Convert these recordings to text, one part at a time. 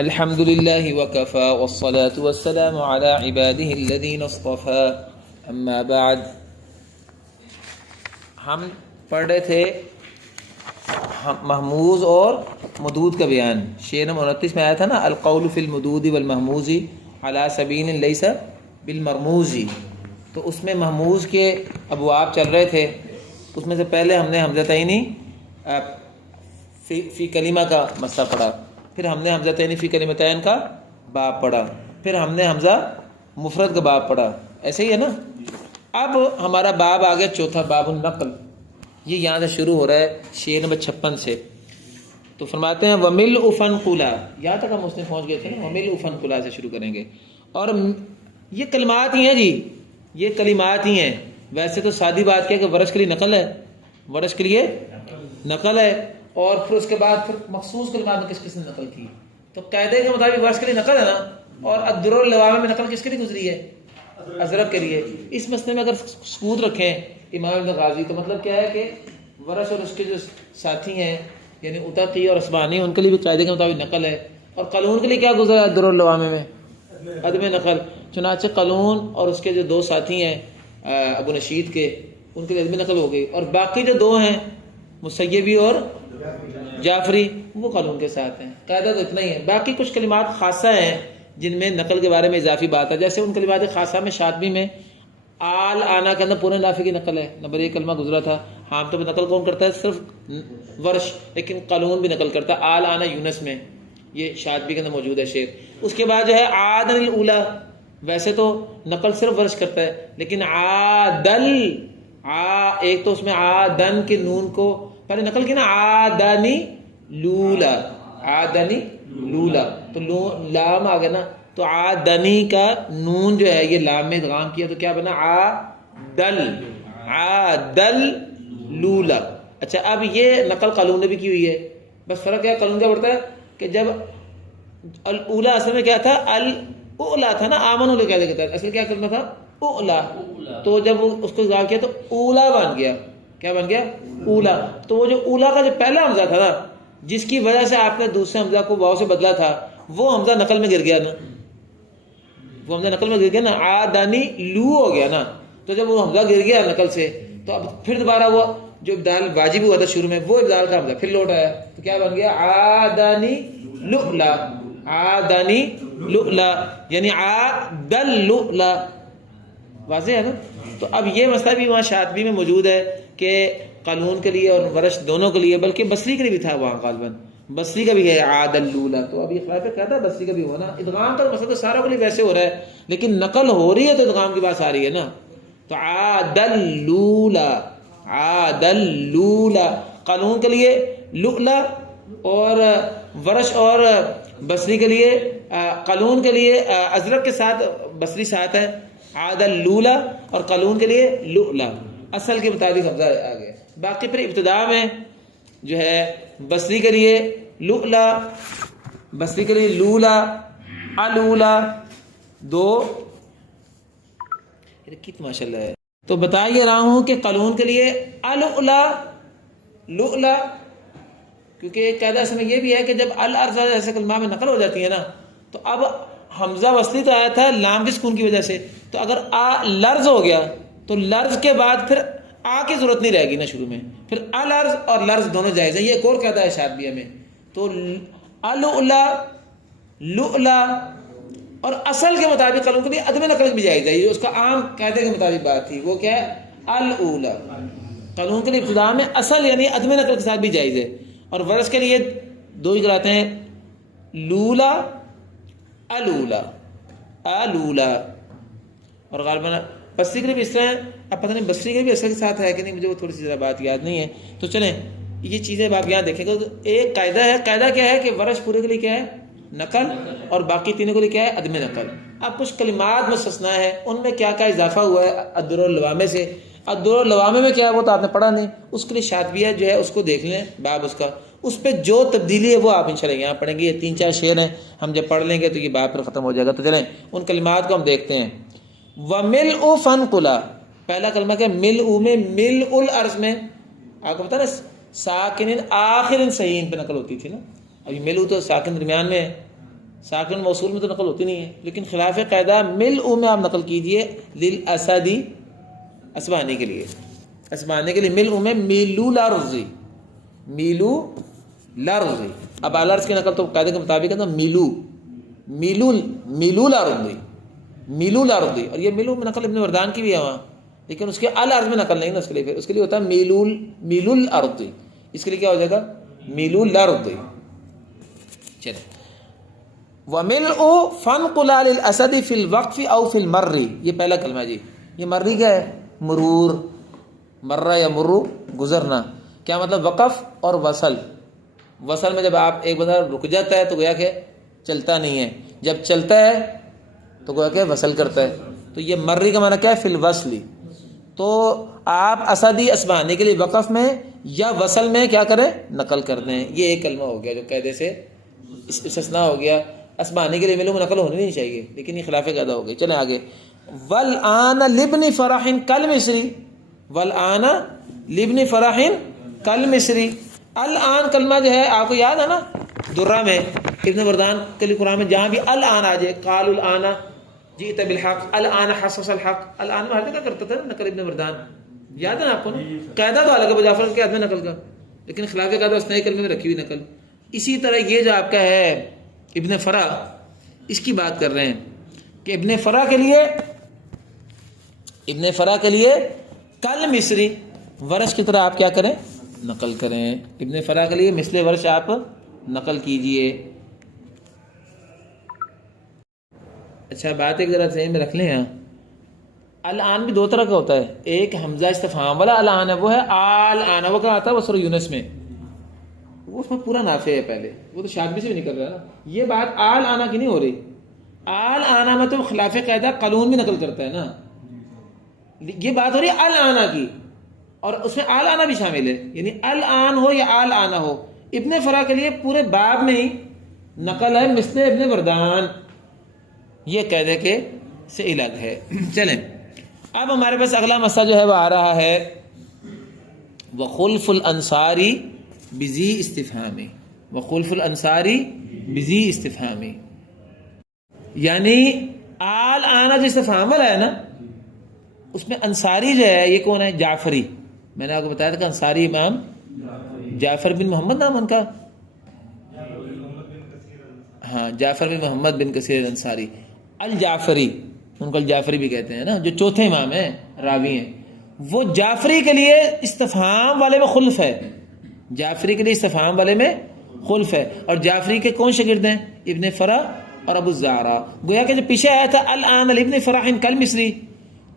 الحمد للہ وکفى والصلاة والسلام على عباده الذین اصطفى اما بعد. ہم پڑھ رہے تھے محموز اور مدود کا بیان. شعر نمبر 29 میں آیا تھا نا، القول فی المدود والمحموز علی سبیل لیس بالمرموز. تو اس میں محموز کے ابواب چل رہے تھے. اس میں سے پہلے ہم نے حمزتینی فی کلمہ کا مسئلہ پڑھا، پھر ہم نے حمزتین فی کلمتین کا باب پڑھا، پھر ہم نے حمزہ مفرد کا باب پڑھا. ایسے ہی ہے نا. اب ہمارا باب آ گیا چوتھا، باب النقل. یہ یہاں سے شروع ہو رہا ہے شعر نمبر 56 سے. تو فرماتے ہیں وَمِلْءُ فَنْقُلَا. یہاں تک ہم اس نے پہنچ گئے تھے نا، وَمِلْءُ فَنْقُلَا سے شروع کریں گے. اور یہ کلمات ہی ہیں جی، یہ کلمات ہی ہیں. ویسے تو سادی بات کیا کہ ورش کے لیے نقل ہے، ورش کے لیے نقل ہے. اور پھر اس کے بعد پھر مخصوص کلمات میں کس نے نقل کی. تو قاعدے کے مطابق ورش کے لیے نقل ہے نا. اور الدر اللوامہ میں نقل کس کے لیے گزری ہے؟ ازرق کے لیے. اس مسئلے میں اگر ثبوت رکھیں امام ابن غازی، تو مطلب کیا ہے کہ ورش اور اس کے جو ساتھی ہیں یعنی عتقی اور اسبانی، ان کے لیے بھی قاعدے کے مطابق نقل ہے. اور قلون کے لیے کیا گزرا ہے الدر اللوامہ میں؟ عدم نقل. چنانچہ قلون اور اس کے جو دو ساتھی ہیں ابو نشید کے، ان کے لیے عدم نقل ہو گئی. اور باقی جو دو ہیں مسیبی اور جعفری، وہ قلون کے ساتھ ہیں. قاعدہ تو اتنا ہی ہے. باقی کچھ کلمات خاصہ ہیں جن میں نقل کے بارے میں اضافی بات ہے. جیسے ان کلمات خاصہ میں شاطبی میں آل آنا کے اندر پورے نافع کی نقل ہے. نمبر 1 کلمہ گزرا تھا. ہاں تو نقل کون کرتا ہے؟ صرف ورش. لیکن قلون بھی نقل کرتا ہے. آل آنا یونس میں، یہ شاطبی کے اندر موجود ہے شعر. اس کے بعد جو ہے عادن الاولا، ویسے تو نقل صرف ورش کرتا ہے، لیکن عادل ایک تو اس میں عادن کے نون کو پہلے نقل کی نا، عادنی لولا، عادنی لولا، تو لام آ گیا نا. تو عادنی کا نون جو ہے یہ لام میں ادغام کیا تو کیا بنا؟ عادل، عادل لولا. اچھا اب یہ نقل قلون نے بھی کی ہوئی ہے. بس فرق کیا قلون کیا پڑتا ہے کہ جب الاولا اصل میں کیا تھا؟ الاولا تھا نا، آمن اولا کیا دیکھتا ہے، اصل کیا کرنا تھا؟ اولا. تو جب اس کو ادغام کیا تو اولا بن گیا. کیا بن گیا؟ اولا. تو وہ جو اولا کا جو پہلا حمزہ تھا نا، جس کی وجہ سے آپ نے دوسرے حمزہ کو واو سے بدلا تھا، وہ حمزہ نقل میں گر گیا نا. وہ حمزہ نقل میں گر گیا نا، عادانی لو ہو گیا نا. تو جب وہ حمزہ گر گیا نقل سے، تو اب پھر دوبارہ وہ جو ابدال واجب ہوا تھا شروع میں، وہ ابدال کا حمزہ پھر لوٹ آیا. تو کیا بن گیا؟ عادانی لؤلا، عادانی لؤلا، یعنی عادل لؤلا. واضح ہے نا. تو اب یہ مسئلہ بھی وہاں شاطبی میں موجود ہے کہ قلون کے لیے اور ورش دونوں کے لیے، بلکہ بصری کے لیے بھی تھا وہاں غالباً. بصری کا بھی ہے عادل لولا. تو اب یہ خلاف کہتا ہے بصری کا بھی ہونا. ادغام کا مسئلہ تو ساروں کے لیے ویسے ہو رہا ہے، لیکن نقل ہو رہی ہے تو ادغام کی بات آ رہی ہے نا. تو عادل لولا، عادل لولا. قلون کے لیے لؤلا، اور ورش اور بصری کے لیے، قلون کے لیے ازرق کے ساتھ بصری ساتھ ہے عادل لولا، اور قلون کے لیے لؤلا. اصل کے مطابق حمزہ آ گیا. باقی پھر ابتدا میں جو ہے بصری کے لیے لؤلا، بصری کے لیے لولا، الولا، دو کت ماشاء اللہ ہے. تو بتا یہ رہا ہوں کہ قلون کے لیے الولا، لؤلا، کیونکہ ایک قاعدہ اس میں یہ بھی ہے کہ جب الارض جیسے کلمہ میں نقل ہو جاتی ہے نا، تو اب حمزہ وصلی تو آیا تھا لام کے سکون کی وجہ سے، تو اگر لرز ہو گیا تو لرز کے بعد پھر کی ضرورت نہیں رہے گی نا شروع میں. پھر الارض اور لرز دونوں جائز ہیں. یہ ایک اور قاعدہ ہے شاطبیہ میں. تو الولا، لؤلا، اور اصل کے مطابق قلون کے لیے عدم نقل بھی جائز ہے. یہ اس کا عام قاعدے کے مطابق بات تھی. وہ کیا ہے؟ الاولا. قلون کے لیے ابتدا میں اصل یعنی عدم نقل کے ساتھ بھی جائز ہے. اور ورش کے لیے دو ہی کراتے ہیں، لولا، الولا، الولا. اور غالباً بصری کے لیے بھی اس طرح ہے. اب پتہ نہیں بصری کے بھی اصل کے ساتھ ہے کہ نہیں، مجھے وہ تھوڑی سی ذرا بات یاد نہیں ہے. تو چلیں یہ چیزیں آپ یہاں دیکھیں گے. ایک قاعدہ ہے. قاعدہ کیا ہے کہ ورش پورے کے لیے کیا ہے؟ نقل، اور باقی تینوں کے لیے کیا ہے؟ عدم نقل. اب کچھ کلمات مستثنا ہے، ان میں کیا کیا اضافہ ہوا ہے الدر اللوامہ سے. الدر اللوامہ میں کیا ہے وہ تو آپ نے پڑھا نہیں. اس کے لیے شاطبیہ جو ہے اس کو دیکھ لیں، باب اس کا، اس پہ جو تبدیلی ہے وہ آپ انشاءاللہ یہاں پڑھیں گے. یہ 3-4 شعر ہیں، ہم جب پڑھ لیں گے تو یہ باب پر ختم ہو جائے گا. تو چلیں ان کلمات کو ہم دیکھتے ہیں. وَمِلْءُ فَنْقُلَا. پہلا کلمہ کیا؟ ملء میں، ملء الارض میں آپ کو پتا نا ساکن آخر صحیح پہ نقل ہوتی تھی نا. ابھی ملء تو ساکن درمیان میں ہے. ساکن موصول میں تو نقل ہوتی نہیں ہے، لیکن خلاف قاعدہ ملء میں آپ نقل کیجئے للاسدی اسبانی کے لیے، اسبانی کے لیے ملء میں میلو الارضی، میلو الارضی. اب الارض کی نقل تو قاعدے کے مطابق ہے نا میلو، میلو الارضی، میلو الارضی. اور یہ میلو میں نقل ابن وردان کی بھی ہے وہاں، لیکن اس کے الارض میں نقل نہیں نا، اس کے لیے پھر اس کے لیے ہوتا ہے میلو الارضی. اس کے لیے کیا ہو جائے گا؟ میلو الارضی. چلیں وَمِلْءُ فَانْقُلَ لِلْأَسَدِ فِي الْوَقْفِ أَوْ فِي الْمَرِّ. یہ پہلا کلمہ جی. یہ مرّی کیا ہے؟ مرور، مرہ یا مرو گزرنا. کیا مطلب؟ وقف اور وصل. وصل میں جب آپ ایک بندہ رک جاتا ہے تو گویا کہ چلتا نہیں ہے، جب چلتا ہے تو گویا کہ وصل کرتا ہے. تو یہ مرّی کا معنی کیا ہے؟ فی الوصل. تو آپ اسدی اسبانی کے لیے وقف میں یا وصل میں کیا کریں؟ نقل کر دیں. یہ ایک کلمہ ہو گیا جو قاعدے سے استثناء ہو گیا. اسبانی کے لیے ملو میں نقل ہونی نہیں چاہیے، لیکن یہ خلاف قاعدہ ہو گئی. چلیں آگے. والآن لابن فرح کالمصری، والآن لابن فرح کالمصری. الآن کلمہ جو ہے آپ کو یاد ہے نا درہ میں ابن وردان کلی قرآن میں جہاں بھی الآن آ جائے، قال الآن جئت بالحق، الآن حصص الحق، الآن میں ہر جگہ کرتا تھا نقل ابن وردان. یاد ہے نا آپ کو نا؟ قاعدہ تو الگ ہے بجافر کے آدمی نقل کا، لیکن خلاف قاعدہ اس نئے کلمے میں رکھی ہوئی نقل. اسی طرح یہ جو آپ کا ہے ابن فرح، اس کی بات کر رہے ہیں کہ ابن فرح کے لیے کل مصری ورش کی طرح آپ کیا کریں؟ نقل کریں. ابن فرح کے لیے مثل ورش آپ نقل کیجئے. اچھا بات ایک ذرا ذہن میں رکھ لیں. یہاں الآن بھی دو طرح کا ہوتا ہے. ایک حمزہ استفہام والا الآن ہے، وہ ہے آل، وہ کہاں آتا ہے؟ وہ سورہ یونس میں، وہ اس میں پورا نافع ہے. پہلے وہ تو شاطبی سے بھی نکل رہا ہے نا. یہ بات آل آنا کی نہیں ہو رہی. آل آنا میں تو خلاف قاعدہ قانون بھی نقل کرتا ہے نا. یہ بات ہو رہی ہے الآنا کی، اور اس میں آل آنا بھی شامل ہے، یعنی الآن ہو یا آل آنا ہو. ابن فرح کے لیے پورے باب میں ہی نقل ہے مثل ابن وردان. یہ قاعدے کے سے الگ ہے. چلیں اب ہمارے پاس اگلا مسئلہ جو ہے وہ آ رہا ہے وخلف الانصاری بزی استفہامی. وخلف الانصاری بزی استفہامی یعنی آل آنا جو استفہام والا ہے نا، اس میں انصاری جو ہے یہ کون ہے؟ جعفری. میں نے آپ کو بتایا تھا کہ انصاری امام جعفر بن محمد نام ان کا، ہاں جعفر بن محمد بن کثیر انصاری الجعفری، ان کو الجعفری بھی کہتے ہیں نا، جو چوتھے امام ہیں راوی ہیں. وہ جعفری کے لیے استفہام والے میں خلف ہے، جعفری کے لیے استفہام والے میں خلف ہے. اور جعفری کے کون شاگرد ہیں؟ ابن فرح اور ابو الزعراء. گویا کہ جو پیچھے آیا تھا الآن لابن فرح کالمصری،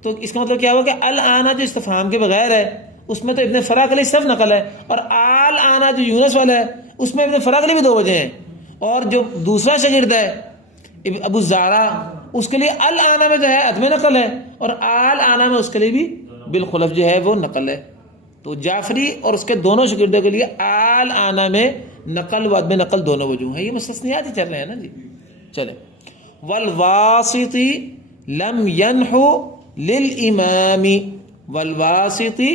تو اس کا مطلب کیا ہوا کہ الآن جو استفہام کے بغیر ہے اس میں تو ابن فرح کے لیے صرف نقل ہے، اور آل آنا جو یونس والا ہے اس میں ابن فرح کے لیے بھی دو وجہ ہیں. اور جو دوسرا شاگرد ہے ابو الزعراء، اس کے لیے الآنا میں جو ہے عدم نقل ہے، اور آل آنا میں اس کے لیے بھی بالخلف جو ہے وہ نقل ہے. تو جعفری اور اس کے دونوں شاگردوں کے لیے آل آنا میں نقل و عدم نقل دونوں وجوہ ہیں. یہ مستثنیات ہی چل رہے ہیں نا جی. چلیں والواسطی لم ینحو للامام، والواسطی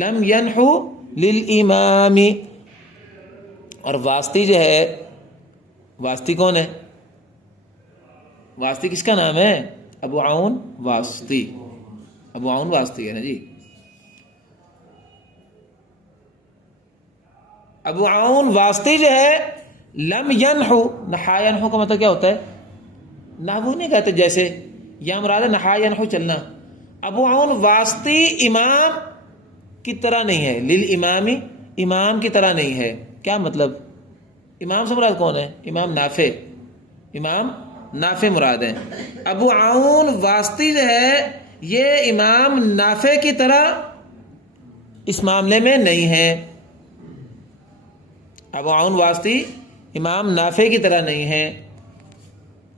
لم ینحو للامام. اور واسطی جو ہے، واسطی کون ہے؟ واسطی کس کا نام ہے؟ ابو عون واسطی. ابو عون واسطی ہے نا جی. ابو عون واسطی جو ہے لم ینحو، نحا ینحو کا مطلب کیا ہوتا ہے؟ نحو نہیں کہتے جیسے، یا مراد ہے نحا ینحو چلنا. ابو عون واسطی امام کی طرح نہیں ہے، للامامی امام کی طرح نہیں ہے. کیا مطلب؟ امام سے مراد کون ہے؟ امام نافع، امام نافع مراد ہے. ابو عون واسطی جو ہے یہ امام نافع کی طرح اس معاملے میں نہیں ہے. ابو عون واسطی امام نافع کی طرح نہیں ہے.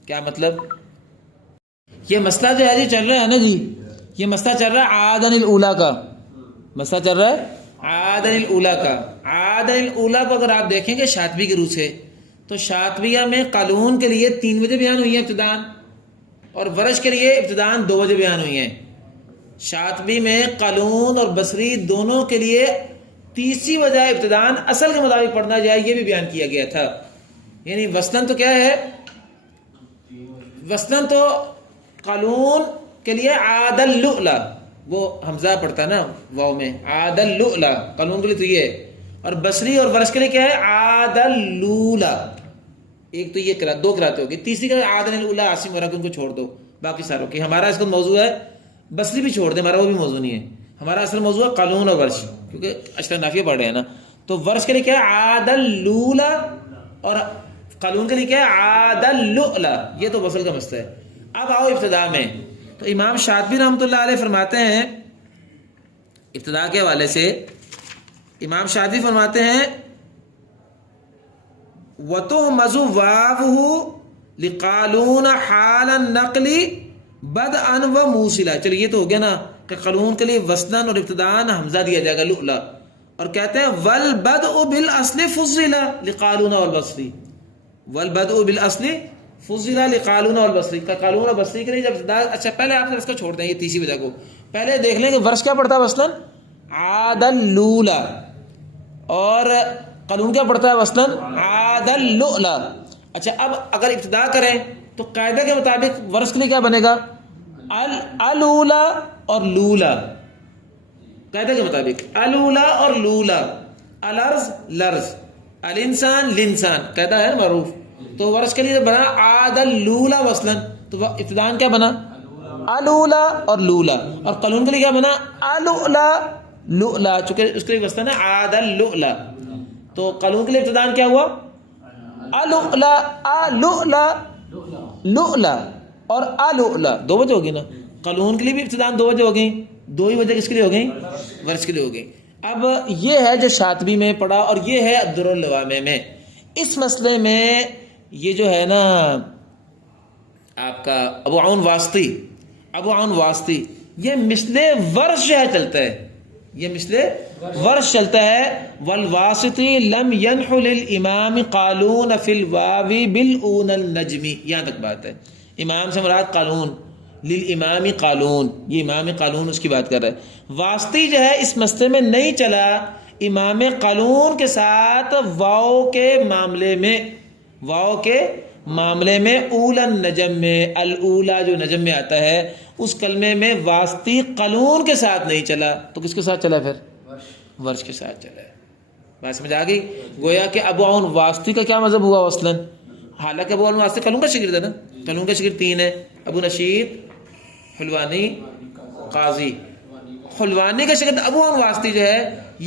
کیا مطلب؟ یہ مسئلہ جو ہے جی چل رہا ہے نا جی، یہ مسئلہ چل رہا ہے عادن الاولا کا. مسئلہ چل رہا ہے عادن الاولا کا. عادن الاولا کو اگر آپ دیکھیں گے شاطبی کے روح سے، تو شاطبیہ میں قالون کے لیے 3 وجہ بیان ہوئی ہیں ابتدان، اور ورش کے لیے ابتدان 2 وجہ بیان ہوئی ہیں. شاطبی میں قالون اور بصری دونوں کے لیے تیسری وجہ ابتدان اصل کے مطابق پڑھنا جائے یہ بھی بیان کیا گیا تھا. یعنی وصلاً تو کیا ہے؟ وصلاً تو قالون کے لیے عاد اللؤلؤ، وہ حمزہ پڑتا ہے نا واو میں، عاد اللؤلؤ قالون کے لیے تو یہ ہے، اور بصری اور ورش کے لیے کیا ہے؟ عاد اللولا۔ ایک تو یہ دو قراءتیں ہوگی، تیسری کا عاد الاولی عاصم ورق ان کو چھوڑ دو باقی ساروں کی۔ ہمارا اس کا موضوع ہے بصری بھی چھوڑ دیں، ہمارا وہ بھی موضوع نہیں ہے، ہمارا اصل موضوع ہے قالون اور ورش، کیونکہ اشرح نافیہ پڑھ رہے ہیں نا۔ تو ورش کے لیے کیا ہے؟ عاد اللولا، اور قالون کے لیے کیا ہے؟ عاد اللؤلؤ۔ یہ تو وصل کا مسئلہ ہے۔ اب آؤ ابتدا میں، تو امام شاطبی رحمۃ اللہ علیہ فرماتے ہیں ابتدا کے حوالے سے، امام شاطبی فرماتے ہیں وَتُهْمَزُ وَاوُهُ لِقَالُونَ حَالَ النَّقْلِ بَدْءًا وَمُوصِلًا۔ چلیے یہ تو ہو گیا نا کہ قالون کے لیے وصلاً اور ابتداءً حمزہ دیا جائے گا لؤلؤ، اور کہتے ہیں وَالْبَدْءُ بِالْأَصْلِ فُضِّلَ لِقَالُونَ وَالْبَصْرِ، وَالْبَدْءُ بِالْأَصْلِ فُضِّلَ لِقَالُونَ وَالْبَصْرِ کا قالون اور بصری کے لیے جب ابتدا، اچھا پہلے آپ اس کو چھوڑ دیں یہ تیسری وجہ کو، پہلے دیکھ لیں کہ ورش کیا پڑتا ہے وصلاً؟ عاد اللولا، اور قانون کیا پڑتا ہے وصلاً؟ عاد اللؤلؤ۔ اچھا اب اگر ابتدا کریں تو قاعدہ کے مطابق ورش کے لیے کیا بنے گا؟ الولا اور لولا، قاعدہ کے مطابق الولا اور لولا، الارض لرز، الانسان لنسان، قاعدہ ہے معروف۔ تو ورش کے لیے بنا عاد اللولا وصلاً، تو ابتداءً کیا بنا؟ الولا اور لولا، اور قانون کے لیے کیا بنا؟ الولا لؤلؤ، چونکہ اس کے لیے وصلاً ہے عاد اللؤلؤ۔ تو قالون کے لیے ابتداءً کیا ہوا؟ الؤلؤ، الؤلؤ، لؤلؤ اور الؤلؤ، دو وجہ ہوگی نا۔ قالون کے لیے بھی ابتداءً دو وجہ ہو گئی، دو ہی وجہ کس کے لیے ہو گئی؟ ورش کے لیے ہو گئی۔ اب یہ ہے جو شاطبی میں پڑھا، اور یہ ہے الدر اللوامع میں۔ اس مسئلے میں یہ جو ہے نا آپ کا ابو عون واسطی، یہ مثل ورش جو ہے چلتا ہے، یہ مثل ورش چلتا ہے۔ والواسطی لم ينح للامام قالون فی الواو بالاولى النجم، یہاں تک بات ہے۔ امام سے مراد قالون، للامام قالون، یہ امام قالون اس کی بات کر رہا ہے۔ واسطی جو ہے اس مسئلے میں نہیں چلا امام قالون کے ساتھ واو کے معاملے میں، اولا النجم میں، الاولا جو نجم میں آتا ہے اس کلمے میں واسطی قالون کے ساتھ نہیں چلا، تو کس کے ساتھ چلا؟ پھر ورش کے ساتھ چلا ہے۔ بات سمجھ آ گئی؟ گویا کہ ابو عون واسطی کا کیا مذہب ہوا وصلاً، حالانکہ ابو عون واسطی قالون کا شاگرد ہے نا، قالون کا شاگرد تین ہے، ابو نشید، حلوانی، قاضی۔ حلوانی کا شاگرد ابو عون واسطی جو ہے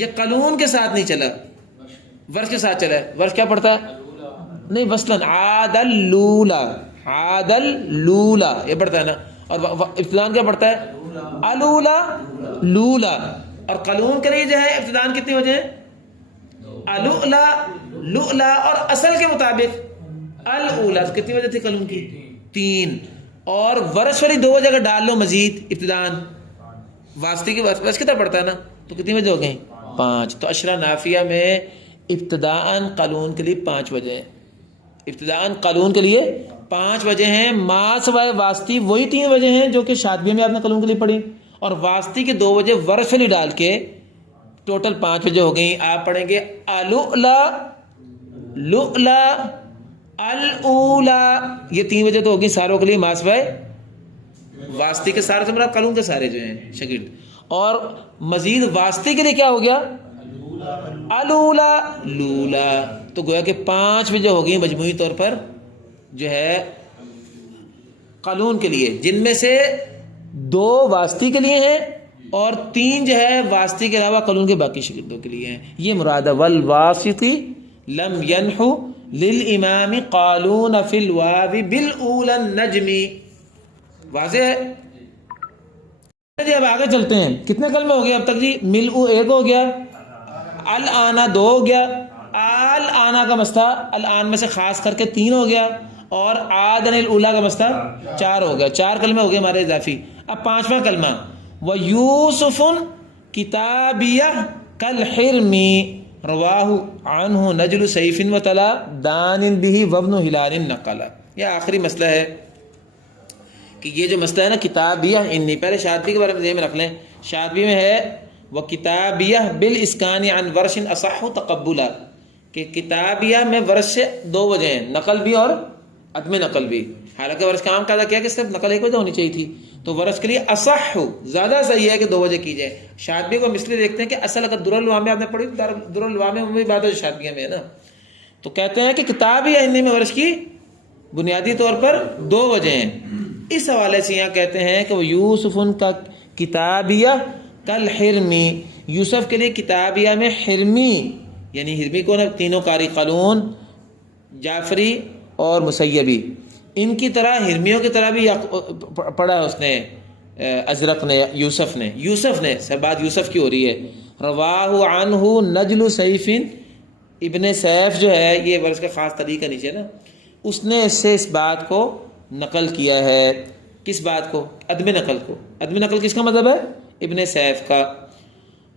یہ قالون کے ساتھ نہیں چلا، ورش کے ساتھ چلا ہے۔ ورش کیا پڑھتا ہے؟ نہیں وصلاً عاد اللولا، عاد اللولا یہ پڑھتا ہے نا، اور ابتداءً کیا پڑھتا ہے؟ الولا لولا، اور قالون کے لیے جو ہے ابتداءً کتنی وجہ ہیں؟ الؤلا لؤلا، اور اصل کے مطابق الاولا، کتنی وجہ تھی قالون کی؟ تین، اور ورش والی دو وجہ اگر ڈال لو مزید ابتداءً، واسطی کی ورش کتنا پڑتا ہے نا، تو کتنی وجہ ہو گئی؟ پانچ۔ تو اشرح نافیہ میں ابتداءً قالون کے لیے پانچ وجہ ہیں، ابتداءً قالون کے لیے پانچ وجہ ہیں، ما سوائے واسطی وہی تین وجہ ہیں جو کہ شاطبیہ میں آپ نے قالون کے لیے پڑھی، اور واسطی کے دو وجہ ورش والی ڈال کے ٹوٹل پانچ وجہ ہو گئیں۔ آپ پڑھیں گے الؤلا لؤلا الاولا، یہ تین وجہ تو ہوگی ساروں کے لیے، ما سوائے واسطی کے سارے سے مراد قالون کے سارے جو ہیں شاگرد، اور مزید واسطی کے لیے کیا ہو گیا؟ الولا لولا۔ تو گویا کہ پانچ وجہ ہو گئی مجموعی طور پر جو ہے قالون کے لیے، جن میں سے دو واسطی کے لیے ہیں اور تین جو ہے واسطی کے علاوہ قالون کے باقی شاگردوں کے لیے ہیں۔ یہ مراد ہے والواسطی لم ينح للامام قالون فی الواو بالاولى النجم۔ واضح ہے جی؟ اب آگے چلتے ہیں، کتنے کلمے ہو گئے اب تک جی؟ ملء ایک ہو گیا، الانا دو ہو گیا، الانا کا مسئلہ الان میں سے خاص کر کے تین ہو گیا، اور عادن الاولا کا مسئلہ چار ہو گیا، چار کلمے ہو گئے ہمارے اضافی۔ اب پانچواں کلمہ وَيُوسُفٌ کتابیہ کالحرم رواہ عنہ نجل سیف وتلا دان بہ وابن ہلال نقل۔ یہ آخری مسئلہ ہے کہ یہ جو مسئلہ ہے نا کتابیہ انی، پہلے شاطبی کے بارے میں ذہن میں رکھ لیں، شاطبی میں ہے وَكِتَابِيَةٌ بِالْإِسْكَانِ عَنْ وَرْشٍ أَصَحُّ تَقَبُّلًا، کہ کتابیہ میں ورش سے دو وجہ ہیں، نقل بھی اور عدم نقل بھی، حالانکہ ورش کا عام قاعدہ کیا کہ صرف نقل ایک وجہ ہونی چاہیے تھی، تو ورش کے لیے اصح زیادہ صحیح ہے کہ 2 وجہ کی جائے۔ شاطبی کو مثلی دیکھتے ہیں کہ اصل اگر درالعوام میں آپ نے پڑھی تو درالعوام میں بھی بات ہے جو شاطبیہ میں ہے نا، تو کہتے ہیں کہ کتاب یا انی میں ورش کی بنیادی طور پر 2 وجہ ہیں۔ اس حوالے سے یہاں کہتے ہیں کہ وہ یوسف کا کتابیہ کل حرمی، یوسف کے لیے کتابیہ میں حرمی، یعنی حرمی کون ہے؟ تینوں قاری، قالون، جعفری اور مسیبی، ان کی طرح حرمیوں کی طرح بھی پڑھا اس نے، ازرق نے، یوسف نے سب بات یوسف کی ہو رہی ہے۔ رواہ عنہ نجل سیف، ابن سیف جو ہے یہ ورث کا خاص طریقہ نیچے نا، اس نے اس سے اس بات کو نقل کیا ہے۔ کس بات کو؟ عدم نقل کو۔ عدم نقل کس کا مطلب ہے؟ ابن سیف کا۔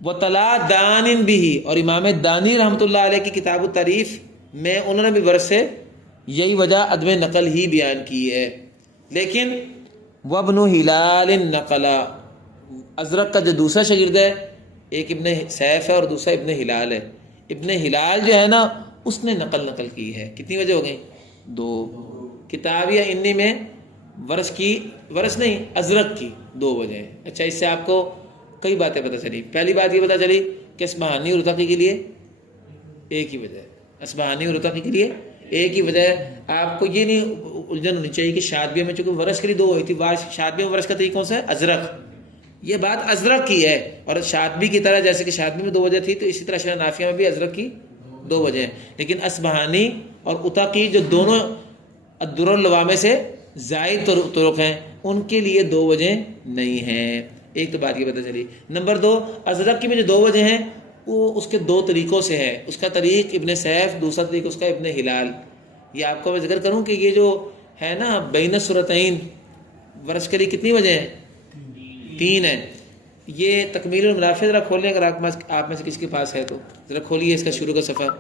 وطلا دان بھی، اور امام دانی رحمۃ اللہ علیہ کی کتاب التعریف میں انہوں نے بھی ورث سے یہی وجہ عدم نقل ہی بیان کی ہے۔ لیکن وابن ہلال نقلا، ازرق کا جو دوسرا شاگرد ہے، ایک ابن سیف ہے اور دوسرا ابن ہلال ہے، ابن ہلال جو ہے نا اس نے نقل کی ہے۔ کتنی وجہ ہو گئی؟ 2۔ کتاب یا انی میں ورث نہیں، ازرق کی 2 وجہ ہیں۔ اچھا، اس سے آپ کو کئی باتیں پتہ چلی۔ پہلی بات یہ پتہ چلی کہ اصبہانی اور عتقی کے لیے ایک ہی وجہ ہے، اصبہانی اور عتقی کے لیے ایک ہی وجہ ہے۔ آپ کو یہ نہیں الجھن ہونی چاہیے کہ شاطبیہ میں چونکہ ورث کے لیے 2 ہوئی تھی، شاطبیہ میں ورث کا طریقہ کون سا ہے؟ ازرق۔ یہ بات ازرق کی ہے، اور شاطبی کی طرح جیسے کہ شاطبی میں 2 وجہ تھی تو اسی طرح شرح نافیہ میں بھی ازرق کی 2 وجہ ہیں۔ لیکن اصبہانی اور عتقی جو دونوں الدر اللوامہ سے زائد طرق ہیں، ان کے لیے 2 وجہ نہیں ہیں۔ ایک تو بات یہ پتہ چلی۔ نمبر 2، ازرق کی میں جو 2 وجہ ہیں وہ اس کے 2 طریقوں سے ہے۔ اس کا طریق ابن سیف، دوسرا طریق اس کا ابن ہلال۔ یہ آپ کو میں ذکر کروں کہ یہ جو ہے نا بین الصورتین ورث کے لیے کتنی وجہ ہیں؟ 3 ہیں۔ یہ تکمیل المنافع ذرا کھول لیں اگر آپ میں سے کسی کے پاس ہے تو ذرا کھولیے اس کا شروع کا صفحہ۔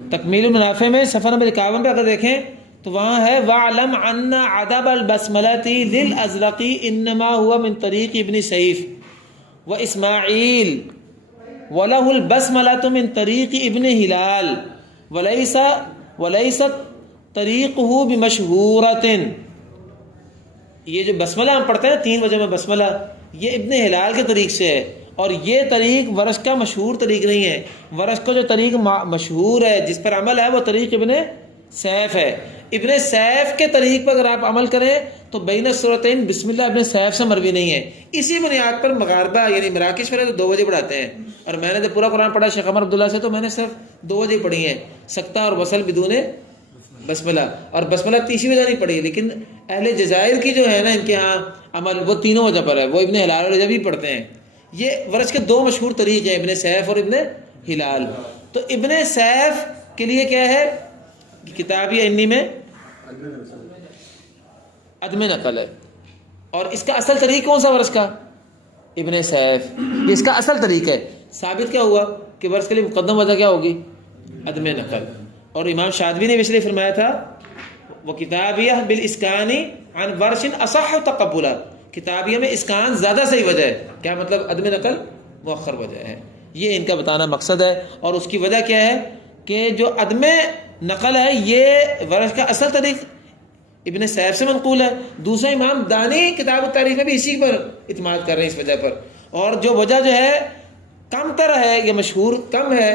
تکمیل المنافع میں صفحہ نمبر 51 پہ اگر دیکھیں تو وہاں ہے وَعْلَمْ أَنَّ عَدَبَ الْبَسْمَلَةِ لِلْأَزْرَقِ إِنَّمَا هُوَ مِنْ طَرِيقِ ابن سیف وإسماعیل وَلَهُ الْبَسْمَلَةُ مِنْ طَرِيقِ ابن ہلال وَلَيْسَ طَرِيقُهُ بِمَشْهُورَةٍ۔ یہ جو بسملہ ہم پڑھتے ہیں 3 وجہ میں بسملہ، یہ ابن ہلال کے طریق سے ہے، اور یہ طریق ورث کا مشہور طریق نہیں ہے۔ ورث کا جو طریق مشہور ہے جس پر عمل ہے وہ طریق ابن سیف ہے۔ ابن سیف کے طریق پر اگر آپ عمل کریں تو بین الصورتین بسم اللہ ابن سیف سے مروی نہیں ہے۔ اسی بنیاد پر مغاربہ یعنی مراکش والے تو 2 وجہ پڑھاتے ہیں، اور میں نے تو پورا قرآن پڑھا شیخ عمر عبداللہ سے، تو میں نے صرف 2 وجہ پڑھی ہیں، سکتہ اور وصل بدون بسملہ، اور بسملہ تیسری وجہ نہیں پڑھی۔ لیکن اہل جزائر کی جو ہے نا ان کے ہاں عمل وہ 3 وجہ پر ہے، وہ ابن ہلال وجہ بھی پڑھتے ہیں۔ یہ ورث کے 2 مشہور طریق ہیں، ابن سیف اور ابن ہلال۔ تو ابن سیف کے لیے کیا ہے؟ کتاب یا انی میں عدم نقل ہے، اور اس کا اصل طریق کون سا ورث کا؟ ابن سیف، یہ اس کا اصل طریق ہے۔ ثابت کیا ہوا کہ ورث کے لیے مقدم وجہ کیا ہوگی؟ عدم نقل۔ اور امام شاطبی نے اس لیے فرمایا تھا وہ کتابیہ بالاسکان عن ورش اصح تقبلا، کتابیہ میں اسکان زیادہ صحیح وجہ ہے۔ کیا مطلب؟ عدم نقل مؤخر وجہ ہے۔ یہ ان کا بتانا مقصد ہے، اور اس کی وجہ کیا ہے کہ جو عدم نقل ہے یہ ورث کا اصل طریق ابن سیف سے منقول ہے۔ دوسرا امام دانی کتاب التعریف میں بھی اسی پر اعتماد کر رہے ہیں اس وجہ پر، اور جو وجہ جو ہے کم تر ہے یا مشہور کم ہے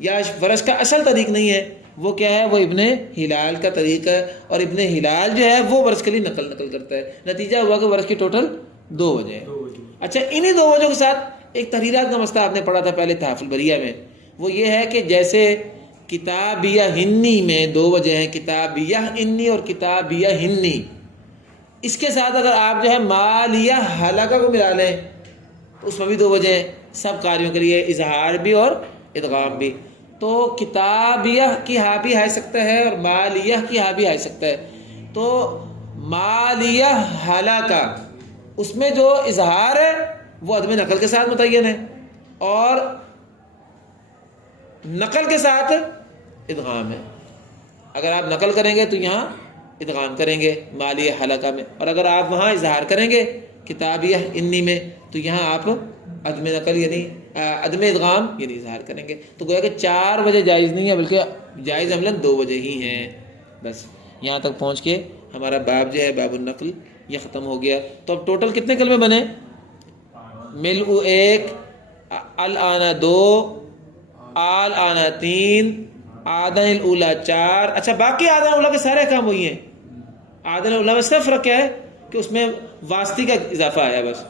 یا ورث کا اصل طریق نہیں ہے، وہ کیا ہے؟ وہ ابن ہلال کا طریق ہے، اور ابن ہلال جو ہے وہ ورث کے لیے نقل کرتا ہے۔ نتیجہ ہوا کہ ورث کی ٹوٹل 2 وجہ ہیں۔ اچھا، انہی 2 وجہوں کے ساتھ ایک تحریرات کا مسئلہ آپ نے پڑھا تھا پہلے تحفظ البریہ میں، وہ یہ ہے کہ جیسے کتابیہ ہنی میں 2 وجہ ہیں، کتابیہ انی اور کتابیہ ہنی، اس کے ساتھ اگر آپ جو ہے مالیہ حلقہ کو ملا لیں تو اس میں بھی 2 وجہ ہیں سب قاریوں کے لیے، اظہار بھی اور ادغام بھی۔ تو کتابیہ کی ہاں بھی آ سکتا ہے اور مالیہ کی ہاں بھی آ سکتا ہے۔ تو مالیہ حلقہ اس میں جو اظہار ہے وہ عدم نقل کے ساتھ متعین ہے، اور نقل کے ساتھ ادغام ہے۔ اگر آپ نقل کریں گے تو یہاں ادغام کریں گے مالیہ حلقہ میں، اور اگر آپ وہاں اظہار کریں گے کتابیہ انی میں تو یہاں آپ عدم نقل یعنی عدم ادغام یعنی اظہار کریں گے۔ تو گویا کہ 4 وجہ جائز نہیں ہے، بلکہ جائز عملاً 2 وجہ ہی ہیں بس۔ یہاں تک پہنچ کے ہمارا باب جو ہے باب النقل یہ ختم ہو گیا. تو اب ٹوٹل کتنے کلمے بنے؟ ملء 1، الآن 2، آل آنا 3، آدن الاولا 4. اچھا باقی آدن اولا کے سارے کام وہی ہیں. آدن اولا میں صرف فرق کیا ہے کہ اس میں واسطی کا اضافہ آیا بس.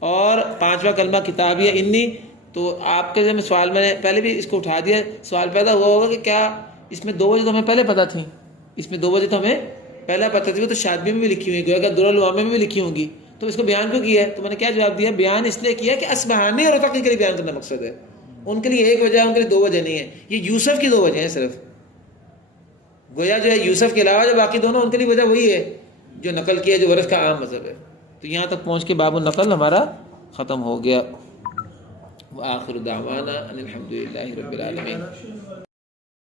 اور 5واں کلمہ کتابیہ انی. تو آپ کے ذمہ سوال میں نے پہلے بھی اس کو اٹھا دیا. سوال پیدا ہوا ہوگا کہ کیا اس میں 2 وجہ تو ہمیں پہلے پتہ تھیں، اس میں 2 وجہ تو ہمیں پہلے پتہ تھی، وہ تو شادی میں بھی لکھی ہوئی گویا کہ در العوام میں بھی لکھی ہوں گی. تو اس کو بیان کیوں کیا ہے؟ تو میں نے کیا جواب دیا؟ بیان اس لیے کیا کہ اصبہانی اور رتقی کے لیے بیان کرنا مقصد ہے. ان کے لیے ایک وجہ ہے، ان کے لیے 2 وجہ نہیں ہے. یہ یوسف کی 2 وجہ ہیں صرف. گویا جو ہے یوسف کے علاوہ جو باقی دونوں ان کے لیے وجہ وہی ہے جو نقل کیا، جو ورث کا عام مذہب ہے. تو یہاں تک پہنچ کے باب النقل ہمارا ختم ہو گیا. وآخر دعوانا ان الحمد للہ رب العالمین.